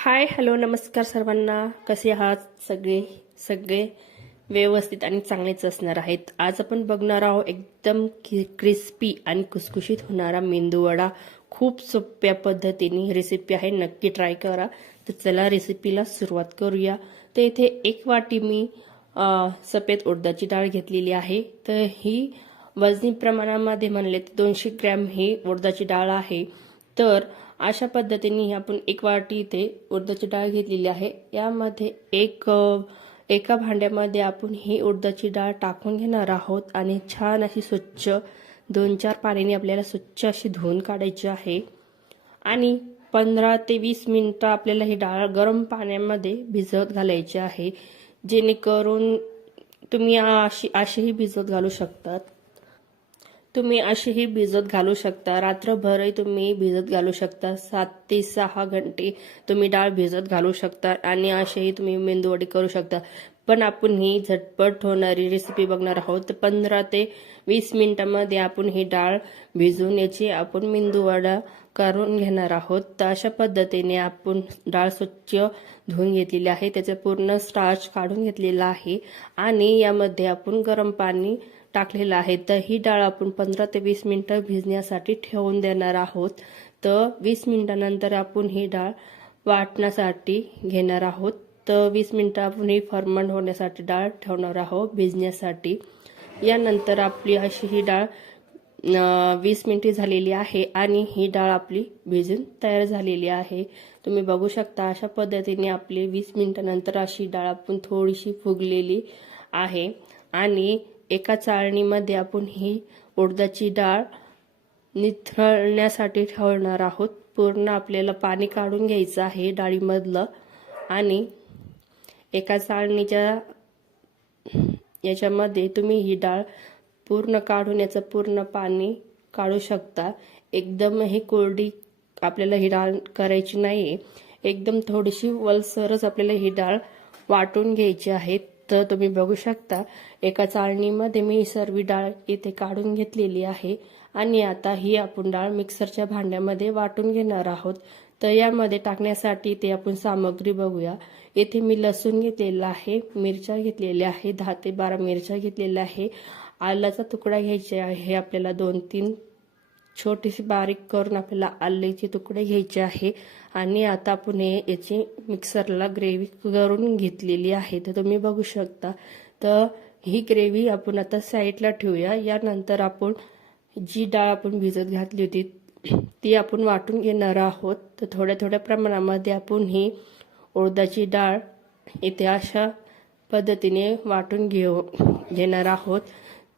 Hi hello नमस्कार सर्वांना. कसे आहात सगळे सगळे व्यवस्थित आणि चांगलेच असणार आहेत. आज आपण बघणार आहोत एकदम क्रिस्पी आणि खुसखुशीत होणारा मेंदूवडा. खूप सोप्या पद्धतीने रेसिपी आहे, नक्की ट्राय करा. तर चला रेसिपीला सुरुवात करूया. तर इथे एक वाटी मी सफेद उडदाची डाळ घेतलेली आहे. तर ही वजनी प्रमाणामध्ये म्हणले तर 200 ग्रॅम ही उडदाची डाळ आहे. तर अशा पद्धतीने आपण एक वाटी इथे उडदाची डाळ घेतलेली आहे. यामध्ये एका भांड्यामध्ये आपण ही उडदाची डाळ टाकून घेणार आहोत आणि छान अशी स्वच्छ 2-4 पाण्याने आपल्याला स्वच्छ अशी धुवून काढायची आहे. आणि 15 ते 20 मिनिटं आपल्याला ही डाळ गरम पाण्यामध्ये भिजत घालायची आहे. जेणेकरून तुम्ही अशीही भिजत घालू शकतात. रात्रभरही तुम्ही भिजत घालू शकता. 7 ते 6 घंटे तुम्ही डाळ भिजत घालू शकता आणि असेही तुम्ही मेंदूवडे करू शकता. पण आपण ही झटपट होणारी रेसिपी बघणार आहोत. तर 15 ते 20 मिनिटांमध्ये आपण ही डाळ भिजवून याची आपण मेंदूवडा करून घेणार आहोत. तर अशा पद्धतीने आपण डाळ स्वच्छ धुवून घेतलेली आहे, त्याचं पूर्ण स्टार्च काढून घेतलेला आहे आणि यामध्ये आपण गरम पाणी टाकलेलं आहे. तर ही डाळ आपण 15 ते 20 मिनिटं भिजण्यासाठी ठेवून देणार आहोत. तर 20 मिनिटांनंतर आपण ही डाळ वाटण्यासाठी घेणार आहोत. तर 20 मिनिटं आपण ही फर्मंट होण्यासाठी डाळ ठेवणार आहोत भिजण्यासाठी. यानंतर आपली अशी ही डाळ 20 मिनिटे झालेली आहे आणि ही डाळ आपली भिजून तयार झालेली आहे. तुम्ही बघू शकता अशा पद्धतीने आपली 20 मिनिटांनंतर अशी डाळ आपण थोडीशी फुगलेली आहे. आणि एका चाळणीमध्ये आपण ही उडदाची डाळ निथळण्यासाठी ठेवणार आहोत. पूर्ण आपल्याला पाणी काढून घ्यायचं आहे डाळीमधलं आणि एका चाळणीच्या याच्यामध्ये तुम्ही ही डाळ पूर्ण काढून याचं पूर्ण पाणी काढू शकता. एकदम ही कोरडी आपल्याला ही डाळ करायची नाही, एकदम थोडीशी वलसरच आपल्याला ही डाळ वाटून घ्यायची आहे. तर तुम्ही बघू शकता एका चाळणीमध्ये मी सर्व डाळ इथे काढून घेतलेली आहे आणि आता ही आपण डाळ मिक्सरच्या भांड्यामध्ये वाटून घेणार आहोत. तर यामध्ये टाकण्यासाठी ते आपण सामग्री बघूया. इथे मी लसूण घेतलेला आहे, मिरच्या घेतलेल्या आहे, 10 ते 12 मिरच्या घेतलेल्या आहे, आल्याचा तुकडा घ्यायचा आहे आपल्याला 2-3 छोटीशी बारीक करून आपल्याला आल्याचे तुकडे घ्यायचे आहे. आणि आता आपण याची मिक्सरला ग्रेव्ही करून घेतलेली आहे. तर तुम्ही बघू शकता. तर ही ग्रेव्ही आपण आता साईडला ठेवूया. यानंतर आपण जी डाळ आपण भिजत घातली होती ती आपण वाटून घेणार आहोत. तर थोड्या थोड्या प्रमाणामध्ये आपण ही उडदाची डाळ इथे अशा पद्धतीने वाटून घेणार आहोत.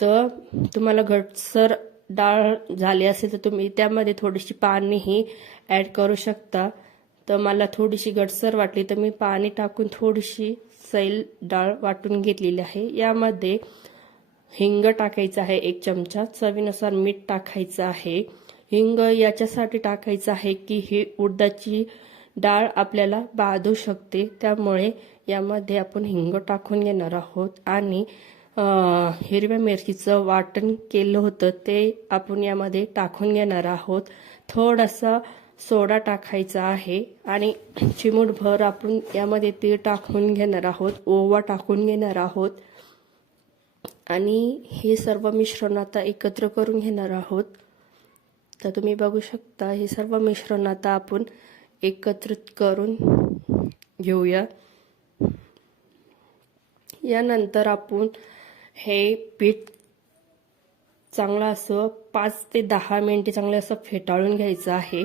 तर तुम्हाला घटसर डाळ झाली असेल तर तुम्ही त्यामध्ये थोडीशी पाणीही ॲड करू शकता. तर मला थोडीशी घटसर वाटली तर मी पाणी टाकून थोडीशी सैल डाळ वाटून घेतलेली आहे. यामध्ये हिंग टाकायचं आहे 1 चमचा, चवीनुसार मीठ टाकायचं आहे. हिंग याच्यासाठी टाकायचं आहे की ही उडदाची डाळ आपल्याला बाधू शकते, त्यामुळे यामध्ये आपण हिंग टाकून घेणार आहोत. आणि हिरव्या मिरचीचं वाटण केलं होतं ते आपण यामध्ये टाकून घेणार आहोत. थोडासा सोडा टाकायचा आहे आणि चिमूटभर आपण यामध्ये तीळ टाकून घेणार आहोत, ओवा टाकून घेणार आहोत आणि हे सर्व मिश्रण आता एकत्र करून घेणार आहोत. तर तुम्ही बघू शकता हे सर्व मिश्रण आता आपण एकत्रित करून घेऊया. यानंतर आपण हे पीठ चांगलं असं 5 ते 10 मिनिटे चांगलं असं फेटाळून घ्यायचं आहे.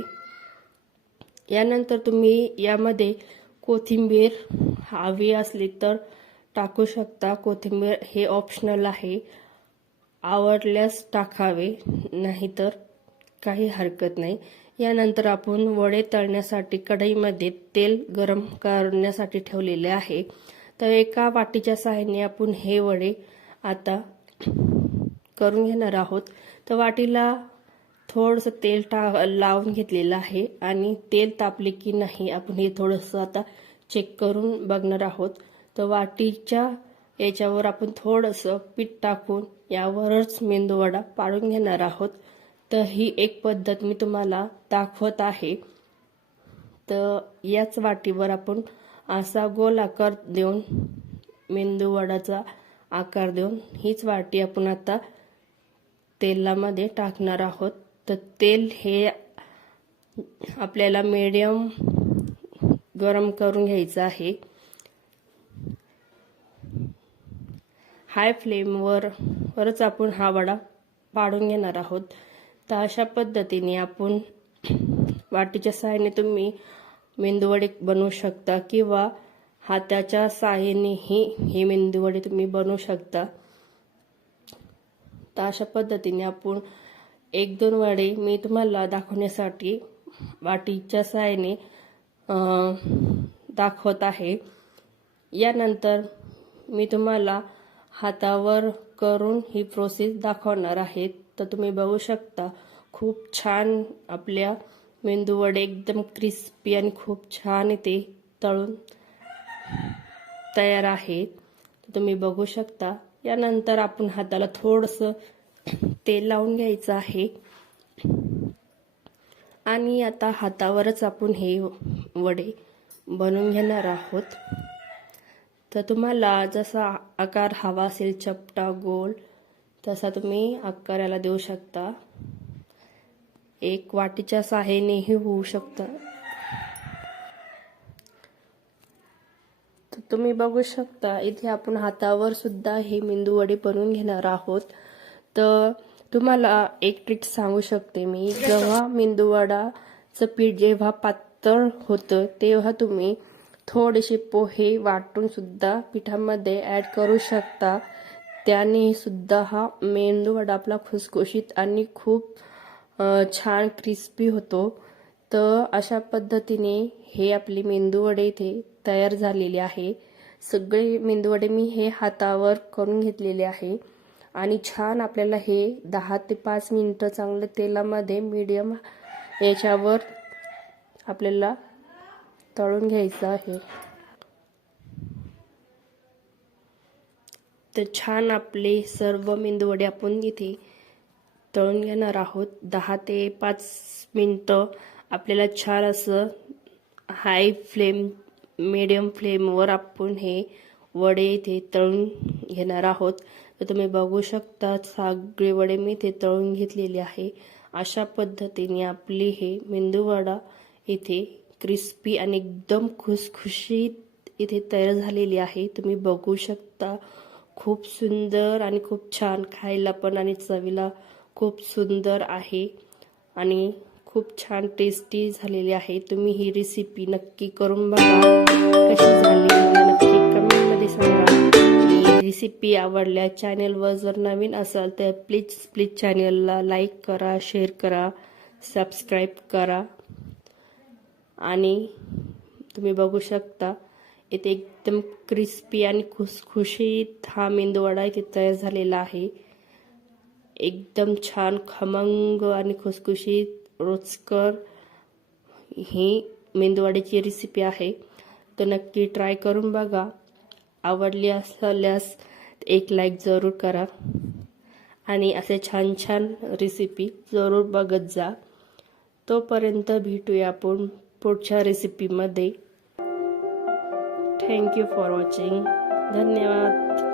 यानंतर तुम्ही यामध्ये कोथिंबीर हवी असली तर टाकू शकता. कोथिंबीर हे ऑप्शनल आहे, आवडल्यास टाकावे, नाहीतर काही हरकत नाही. यानंतर आपण वडे तळण्यासाठी कढईमध्ये तेल गरम करण्यासाठी ठेवलेले आहे. तर एका वाटीच्या सहाय्याने आपण हे वडे आता करून घेणार आहोत. तर वाटीला थोडंसं तेल लावून घेतलेलं आहे आणि तेल तापले की नाही आपण हे थोडंसं आता चेक करून बघणार आहोत. तर वाटीच्या याच्यावर आपण थोडंसं पीठ टाकून यावरच मेंदूवडा पाडून घेणार आहोत. तर ही एक पद्धत मी तुम्हाला दाखवत आहे. तर याच वाटीवर आपण असा गोल आकार देऊन मेंदू वडाचा आकार देऊन हीच वाटी आपण आता तेलामध्ये टाकणार आहोत। तर तेल हे आपल्याला मीडियम गरम करून घ्यायचं आहे। हाय फ्लेमवरच आपण हा वडा पाडून घेणार आहोत। तर अशा पद्धतीने आपण वाटीच्या सहाय्याने तुम्ही मेंदूवडे बनवू शकता किंवा हाताच्या सहाय्यानेही हे मेंदूवडे तुम्ही बनवू शकता। तर अशा पद्धतीने आपण 1-2 वडे मी तुम्हाला दाखवण्यासाठी वाटीच्या सहाय्याने दाखवत आहे। यानंतर मी तुम्हाला हातावर करून ही प्रोसेस दाखवणार आहे। तर तुम्ही बघू शकता खूप छान आपल्या मेंदूवडे एकदम क्रिस्पी आणि खूप छान इथे तळून तयार आहेत। तुम्ही बघू शकता। यानंतर आपण हाताला थोडंसं तेल लावून घ्यायचं आहे आणि आता हातावरच आपण हे वडे बनवून घेणार आहोत। तर तुम्हाला जसा आकार हवा असेल चपटा गोल तसा तुम्ही आकार याला देऊ शकता। एक वाटीच्या सहाय्यानेही होऊ शकतं। तर तुम्ही बघू शकता इथे आपण हातावर सुद्धा हे मेंदूवडे बनवून घेणार आहोत। तर तुम्हाला एक ट्रिक सांगू शकते मी, जेव्हा मेंदूवडाचं पीठ जेव्हा पातळ होतं तेव्हा तुम्ही थोडेसे पोहे वाटून सुद्धा पिठामध्ये ॲड करू शकता। त्याने सुद्धा हा मेंदूवडा आपला खुसखुशीत आणि खूप छान क्रिस्पी होतो। तर अशा पद्धतीने हे आपले मेंदूवडे इथे तयार झालेले आहे। सगळे मेंदूवडे मी हे हातावर करून घेतलेले आहे आणि छान आपल्याला हे 10 ते 5 मिनिटं चांगलं तेलामध्ये मीडियम याच्यावर आपल्याला तळून घ्यायचं आहे। तर छान आपले सर्व मेंदूवडे आपण इथे तळून घेणार आहोत। 10 ते 5 मिनिटं आपल्याला छान असं हाय फ्लेम मीडियम फ्लेमवर आपण हे वडे इथे तळून घेणार आहोत। तर तुम्ही बघू शकता सगळे वडे मी इथे तळून घेतलेले आहे। अशा पद्धतीने आपली हे मेंदूवडा इथे क्रिस्पी आणि एकदम खुसखुशीत इथे तयार झालेली आहे। तुम्ही बघू शकता खूप सुंदर आणि खूप छान खायला पण आणि चवीला खूप सुंदर आहे आणि खूप छान टेस्टी झालेली आहे। तुम्ही ही रेसिपी नक्की करून बघा, कशी झाली मला नक्की कमेंटमध्ये सांगा। रेसिपी आवडल्या चॅनलवर जर नवीन असाल तर प्लीज चॅनलला लाईक करा, शेअर करा, सबस्क्राईब करा। आणि तुम्ही बघू शकता इथे एकदम क्रिस्पी आणि खुसखुशीत हा मेंदूवडा इथे तयार झालेला आहे। एकदम छान खमंग आणि खुसखुशीत रुचकर ही मेंदूवड्याची रेसिपी आहे। तर नक्की ट्राय करून बघा। आवडली असल्यास एक लाईक जरूर करा आणि असे छान छान रेसिपी जरूर बघत जा। तोपर्यंत भेटूया आपण पुढच्या रेसिपीमध्ये। Thank you for watching. धन्यवाद।